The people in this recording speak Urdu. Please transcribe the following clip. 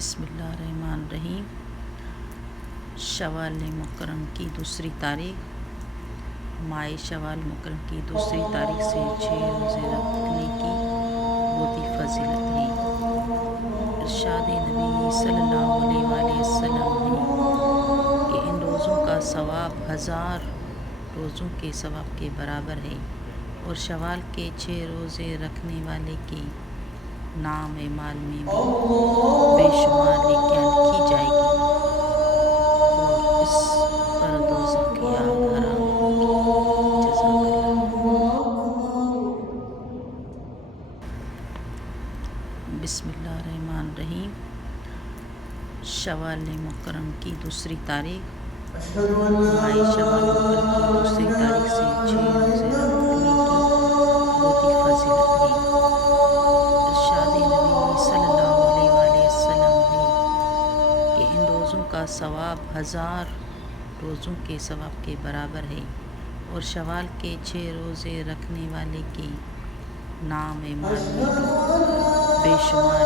بسم اللہ الرحمن الرحیم۔ شوال مکرم کی دوسری تاریخ، ماہ شوال مکرم کی دوسری تاریخ سے 6 روزے رکھنے کی بہت ہی فضیلت ہے۔ ارشاد نبی صلی اللہ علیہ وآلہ وسلم ہے کہ ان روزوں کا ثواب 1000 روزوں کے ثواب کے برابر ہے، اور شوال کے 6 روزے رکھنے والے کے نام اعمال میں بھی بے شمار نیکیاں لکھی جائے گی، اور اس پر دوزخ کی آگ حرام ہوگی۔ جزاک اللہ۔ بسم اللہ الرحمن الرحیم۔ شوال مکرم کی دوسری تاریخ، ماہ شوال مکرم کی دوسری تاریخ سے 6 روزے رکھنے کی بہت ہی فضیلت ہے۔ ارشاد نبی صلی اللہ علیہ وآلہ وسلم ہے کہ ان روزوں کا ثواب 1000 روزوں کے ثواب کے برابر ہے، اور شوال کے 6 روزے رکھنے والے کے نام اعمال میں بھی بے شمار